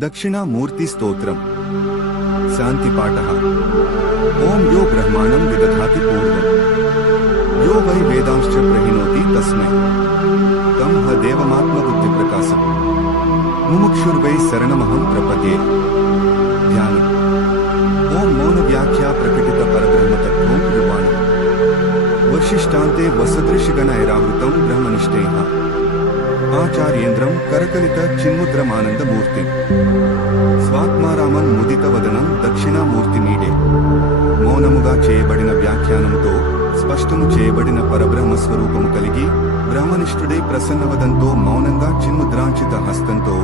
दक्षिणामूर्ति स्तोत्रम् शान्तिपाठः। ओम यो ब्रह्माणं विदधाति पूर्वम् यो वै वेदांश्च प्रहिणोति तस्मै तं ह देवमात्मबुद्धिप्रकाशम् मुमुक्षुर्वै शरणमहं प्रपद्ये। ध्यानम्। ओम मौन व्याख्या प्रकटित परब्रह्मतत्त्वं युवाणम् वशिष्ठान्ते वसदृशिगणैरावृतं ब्रह्मनिष्ठैः आचार्येन्द्रं करकलित चिन्मुद्रमानन्दमूर्तिम् స్వాత్మారామం ముదిత వదనం దక్షిణామూర్తి నీడే। మౌనముగా చేయబడిన వ్యాఖ్యానముతో స్పష్టము చేయబడిన పరబ్రహ్మ స్వరూపము కలిగి బ్రహ్మనిష్ఠుడై ప్రసన్నవదంతో మౌనంగా చిన్ముద్రాంచిత హస్తంతో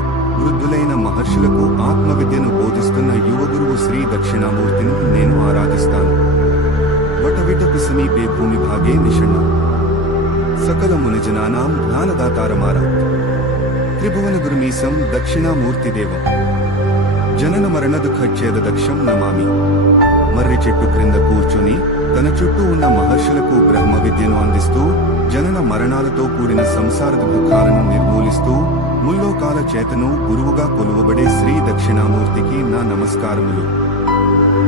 వృద్ధులైన మహర్షులకు ఆత్మవిద్యను బోధిస్తున్న యువగురువు శ్రీ దక్షిణామూర్తిని నేను ఆరాధిస్తాను। వటవిటపు సమీపే భూమి భాగే నిషణ్ణ సకల మునిజనానాం జ్ఞానదాతారమారా త్రిభువన గురుమీసం దక్షిణామూర్తిదేవం జనన మరణ దుఃఖచ్ఛేద దక్షం నమామి। మర్రి చెట్టు క్రింద కూర్చుని తన చుట్టూ ఉన్న మహర్షులకు బ్రహ్మ విద్యను అందిస్తూ జనన మరణాలతో కూడిన సంసార దుఃఖాలను నిర్మూలిస్తూ ముల్లోకాల చేతను గురువుగా కొలువబడే శ్రీ దక్షిణామూర్తికి నా నమస్కారములు।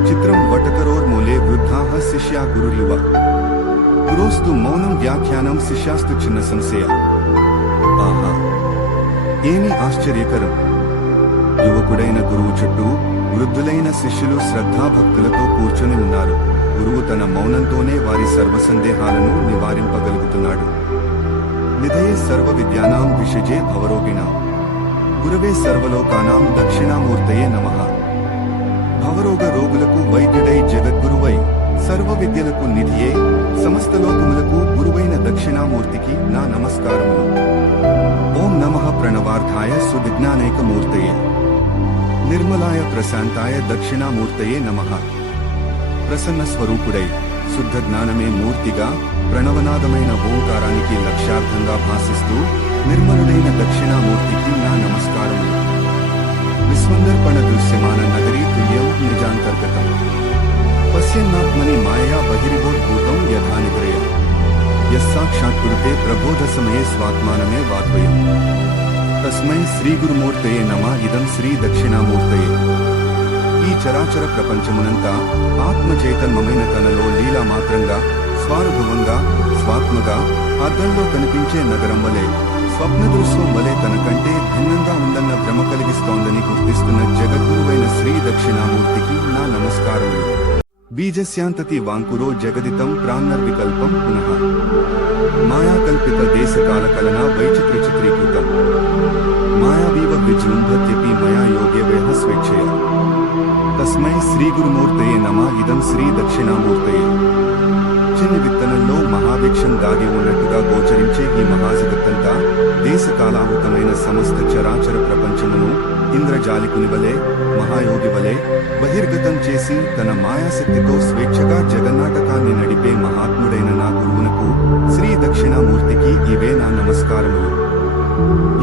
చిత్రం వటకరోర్మూలే వృద్ధాః శిష్యా గురుర్యువ గురోస్తు మౌనం వ్యాఖ్యానం శిష్యాస్తు చిన్న సంశయ। ఆహా, ఏమి ఆశ్చర్యకరం! యువకుడైన గురువు చుట్టూ వృద్ధులైన శిష్యులు శ్రద్ధాభక్తులతో కూర్చొని ఉన్నారు। గురువు తన మౌనంతోనే వారి సర్వ సందేహాలను నివారింపగలుగుతున్నాడు। నిధయే సర్వ విద్యానాం విషజే భవరోగిణాం గురవే సర్వలోకానాం దక్షిణామూర్తయే నమః। భవరోగ రోగులకు వైద్యుడై జగద్గురువై సర్వ విద్యలకు నిధియే సమస్త లోకములకు గురువైన దక్షిణామూర్తికి నా నమస్కారములు। ఓం నమః ప్రణవార్థాయ సువిజ్ఞానైకమూర్తయే నిర్మలాయ ప్రశాంతాయ దక్షిణామూర్తయే నమః। ప్రసన్న స్వరూపుడై శుద్ధ జ్ఞానమే మూర్తిగా ప్రణవనాదమైన ఓంకారానికి లక్ష్యార్థంగా భాసిస్తూ నిర్మలుడైన దక్షిణామూర్తికి నా నమస్కారములు। విశ్వందర్పణ దృశ్యమాన నగరీ తుల్యం నిజాంతర్గతం పశ్యన్నాత్మని మాయా బహిరివోద్భూతం యథా నిద్రయ యస్సాక్షాత్కురుతే ప్రబోధ సమయే స్వాత్మానమే వాద్వయం తస్మై శ్రీ గురుమూర్తయే నమ ఇదం శ్రీ దక్షిణామూర్తయే। ఈ చరాచర ప్రపంచమునంతా ఆత్మ చైతన్యమైన తనలో లీలా మాత్రంగా స్వానుభవంగా స్వాత్మగా అద్దంలో కనిపించే నగరం వలె స్వప్నదృశ్యం వలె తనకంటే భిన్నంగా ఉందన్న భ్రమ కలిగిస్తోందని గుర్తిస్తున్న జగద్గురువైన శ్రీ దక్షిణామూర్తికి నా నమస్కారములు। బీజస్యాంతతి వాంకురో జగదితం ప్రాన్నర్వికల్పం పునః మాయాకల్పిత దేశకాలకలన వైచిత్రచిత్రీకృతం మాయావీవ విజృంభత్యపి మయా యోగ్యవేహ స్వేచ్ఛయ తస్మై శ్రీ గురుమూర్తయే నమ ఇదం శ్రీ దక్షిణామూర్తయే। చిన్ని విత్తనంలో మహావృక్షం దాగి ఉన్నట్టుగా గోచరించే ఈ మహాజగత్తంతా దేశకాలావృతమైన సమస్త చరాచర ప్రపంచమును ఇంద్రజాలికుని వలె మహాయోగి వలె బహిర్గతం చేసి తన మాయాశక్తితో స్వేచ్ఛగా జగన్నాటకాన్ని నడిపే మహాత్ముడైన నా గురువునకు శ్రీ దక్షిణామూర్తికి ఇవే నా నమస్కారములు।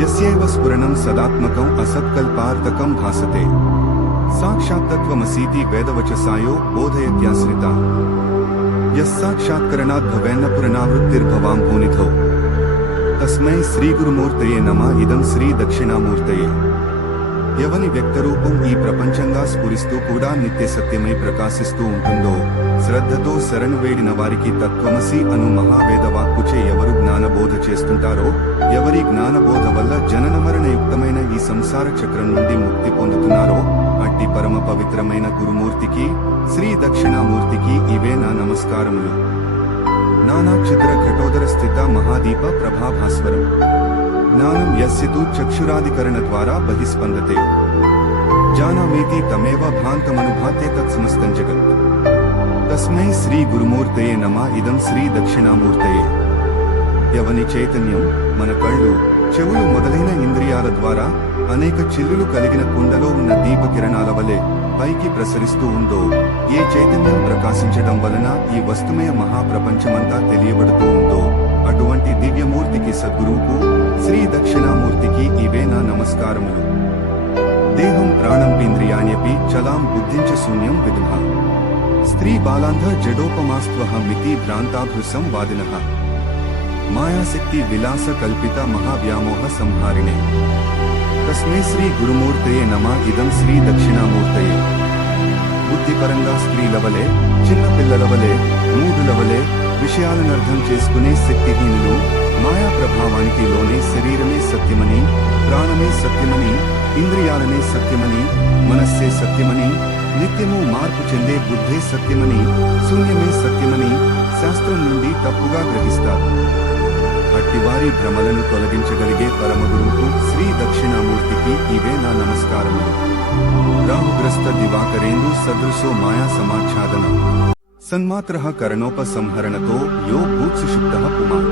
యస్యైవ స్ఫురణం సదాత్మకం అసత్కల్పార్థకం భాసతే సాక్షాత్తత్వమసీతి వేదవచసాయో బోధయత్యాశ్రిత యస్సాక్షాత్కరణాద్ భవేన్న పురనావృత్తిర్భవాం భూనిధౌ తస్మై శ్రీ గురుమూర్తయే నమ ఇదం శ్రీ దక్షిణామూర్తయే। ఎవని వ్యక్తరూపం ఈ ప్రపంచంగా స్ఫురిస్తూ కూడా నిత్య సత్యమై ప్రకాశిస్తూ ఉంటుందో శ్రద్ధతో శరణు వేడిన వారికి తత్వమసి అను మహావేద వాక్కుచే ఎవరు జ్ఞానబోధ చేస్తుంటారో ఎవరి జ్ఞానబోధ వల్ల జనన మరణయుక్తమైన ఈ సంసార చక్రం నుండి ముక్తి పొందుతున్నారో అట్టి పరమ పవిత్రమైన గురుమూర్తికి శ్రీ దక్షిణామూర్తికి ఇవే నా నమస్కారములు। నానా క్షుద్ర ఘటోదర స్థిత మహాదీప ప్రభాభాస్వరం జ్ఞానం యస్యతు చక్షురాధికరణ ద్వారా బహిస్పందతే జానామీతి తమేవ భాంతమనుభాతే తత్సమస్తం జగత్ తస్మై శ్రీ గురుమూర్తయే నమ ఇదం శ్రీ దక్షిణామూర్తయే। ఎవని చైతన్యం మన కళ్ళు చెవులు మొదలైన ఇంద్రియాల ద్వారా అనేక చిల్లులు కలిగిన కుండలో ఉన్న దీపకిరణాల వలె పైకి ప్రసరిస్తూ ఉందో ఏ చైతన్యం ప్రకాశించడం వలన ఈ వస్తుమయ మహాప్రపంచమంతా తెలియబడుతూ ఉందో అటువంటి దివ్యమూర్తికి సద్గురువుకు శ్రీ దక్షిణామూర్తికి ఇవే నా నమస్కారములు। దేహం ప్రాణం ఇంద్రియాణ్యపి చలాం బుద్ధించ శూన్యం విదుః స్త్రీ బాలాంధ జడోపమాస్త్వహమితి భ్రాంతాభృసం వాదినః మాయాశక్తి విలాస కల్పిత మహావ్యామోహ సంహారిణే। తస్మై శ్రీ గురుమూర్తయే నమః. ఇదం శ్రీ దక్షిణామూర్తయే. బుద్ధిపరంగా స్త్రీల వలె, చిన్న పిల్లల వలె, మూఢుల వలె విషయాలను అర్థం చేసుకునే శక్తిహీనులు, మాయా ప్రభావానికి లోనే శరీరమే సత్యమని, ప్రాణమే సత్యమని, ఇంద్రియాలనే సత్యమని, మనస్సే సత్యమని, నిత్యము మార్పు చెందే బుద్ధే సత్యమని, శూన్యమే సత్యమని శాస్త్రం నుండి తప్పుగా గ్రహిస్తారు. అట్టివారి భ్రమలను తొలగించగలిగే పరమగురువుకు శ్రీ దక్షిణామూర్తికి ఇవే నా నమస్కారములు. రాహుగ్రస్త దివాకరేందు సదృశో మాయా సమాచ్ఛాదన సన్మాత్రః కరణోపసంహరణతో యో భూత్సుషుప్తః పుమాన్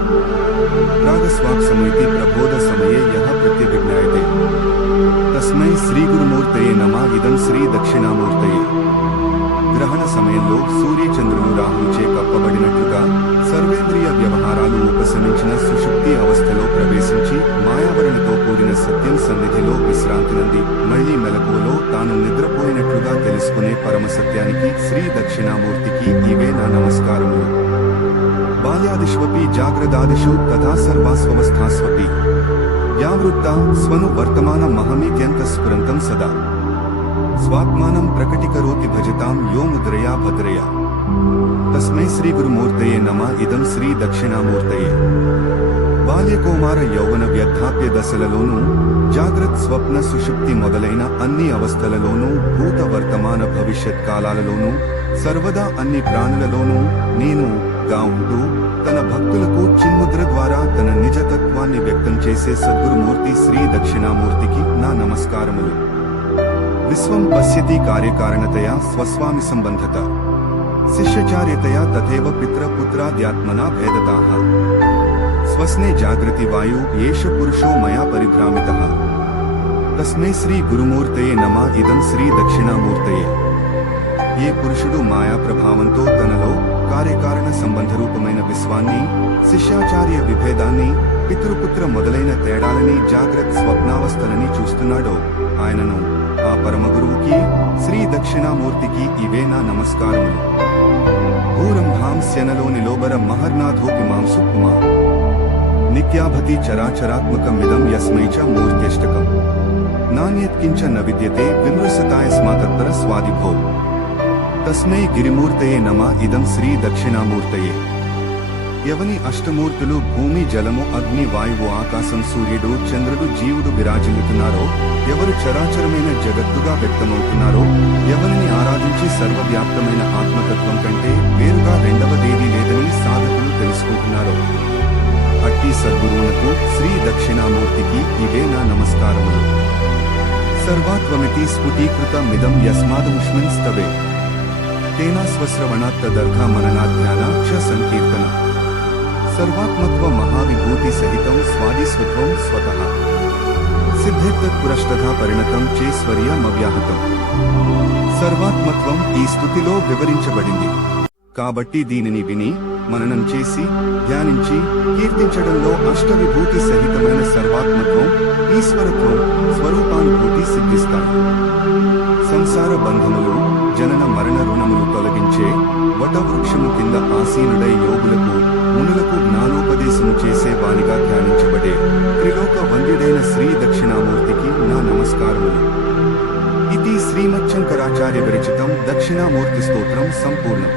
రాగస్వాక్సమితి ప్రబోధ సమయే యః ప్రత్యభిజ్ఞాయతే తస్మై శ్రీ గురుమూర్తయే నమః. ఇదం శ్రీ దక్షిణామూర్తయే. గ్రహణ సమయంలో సూర్యచంద్రులు రాహుచే కప్పబడినట్లుగా సర్వేంద్రియ వ్యవహారాలు ఉపశమించిన సుషుప్తి అవస్థలో ప్రవేశించి మాయావరణతో కూడిన సత్యం సన్నిధిలో విశ్రాంతి నంది మళ్లీ మెలకువలో తాను నిద్రపోయినట్లుగా తెలుసుకునే పరమసత్యానికి శ్రీ దక్షిణామూర్తికి ఇవే నా నమస్కారములు. బాల్యాదిష్వపి జాగ్రదాదిషు తథా సర్వాస్వస్థాస్వపి యావృత్తా స్వను వర్తమాన మహమీత్యంత స్ఫురంతం సదా స్వాత్మానం ప్రకటీకరోతి భజతాం యో ముద్రయా భద్రయా. తస్మై శ్రీ గురుమూర్తయే నమః. ఇదం శ్రీ దక్షిణామూర్తయే. బాల్యకౌమార యౌవన వ్యర్థాప్య దశలలోనూ, జాగ్రత్ స్వప్న సుషుప్తి మొదలైన అన్ని అవస్థలలోనూ, భూత వర్తమాన భవిష్యత్ కాలాలలోనూ, సర్వదా అన్ని ప్రాణులలోనూ నేను గా ఉంటూ తన భక్తులకు చిన్ముద్ర ద్వారా తన నిజతత్వాన్ని వ్యక్తం చేసే సద్గురుమూర్తి శ్రీ దక్షిణామూర్తికి నా నమస్కారములు. విశ్వం పశ్యతి కార్యకారణతయా స్వస్వామి సంబంధత శిష్యచార్యతయా తథైవ పితృపుత్రాద్యాత్మనా భేదతాః స్వస్నే జాగృతి వాయు ఏష పురుషో మయా పరిభ్రామితః. తస్మై శ్రీ గురుమూర్తయే నమః. ఇదం శ్రీ దక్షిణామూర్తయే. ఏ పురుషుడు మాయా ప్రభావంతో తనలో కార్యకారణ సంబంధరూపమైన విశ్వాన్ని, శిష్యాచార్య విభేదాన్ని, పితృపుత్ర మొదలైన తేడాలని జాగ్రత్త స్వప్నావస్థలని చూస్తున్నాడో ఆయనను, ఆ పరమగురువుకి శ్రీ దక్షిణామూర్తికి ఇవే నా నమస్కారములు. భూరంభాంస్యనలో నిలోబర మహర్నాథోపి మాంసు కుమార్ నిత్యాభతి చరాచరాత్మకమిదం యస్మై చ మూర్త్యష్టకం నాణ్యత్కించ న విద్యతే విమృశతాయస్మాతత్పర స్వాదిభో. తస్మై గిరిమూర్తయే నమః. ఇదం శ్రీ దక్షిణామూర్తయే. ఎవని అష్టమూర్తులు భూమి, జలము, అగ్ని, వాయువు, ఆకాశం, సూర్యుడు, చంద్రుడు, జీవుడు విరాజిల్లుతున్నారో, ఎవరు చరాచరమైన జగత్తుగా వ్యక్తమవుతున్నారో, ఎవరిని ఆరాధించి సర్వవ్యాప్తమైన ఆత్మతత్వం కంటే వేరుగా రెండవదేదీ లేదని సాధకులు తెలుసుకుంటున్నారో, అట్టి సద్గురువునకు శ్రీ దక్షిణామూర్తికి ఇవే నా నమస్కారములు. సర్వాత్వమితి స్ఫుటీకృత మిదం యస్మాదముష్మిన్ స్తవే తేనా స్వశ్రవణాత్తదర్ఘ మననాధ్యాన చ సంకీర్తన సర్వాత్మత్వ మహావిభూతి సహితం స్వాదిస్వత్వం స్వతః సిద్ధిత్తత్పురష్టధా పరిణతం చేస్వర్యమవ్యాహతం. సర్వాత్మత్వం ఈ స్తుతిలో వివరించబడింది. కాబట్టి దీనిని విని మననం చేసి ధ్యానించి కీర్తించడంలో అష్టవిభూతి సహితమైన సర్వాత్మత్వం, ఈశ్వరత్వం, స్వరూపానుభూతి సిద్ధిస్తాయి. సంసార బంధములు, జనన మరణ రుణములు తొలగించే వటవృక్షము కింద ఆసీనుడై యోగులకు, మునులకు జ్ఞానోపదేశము చేసే వానిగా ధ్యానించబడే త్రిలోక వంద్యుడైన శ్రీ దక్షిణామూర్తికి నా నమస్కారములు. ఇది శ్రీమచ్చంకరాచార్య విరచితం దక్షిణామూర్తి స్తోత్రం సంపూర్ణం.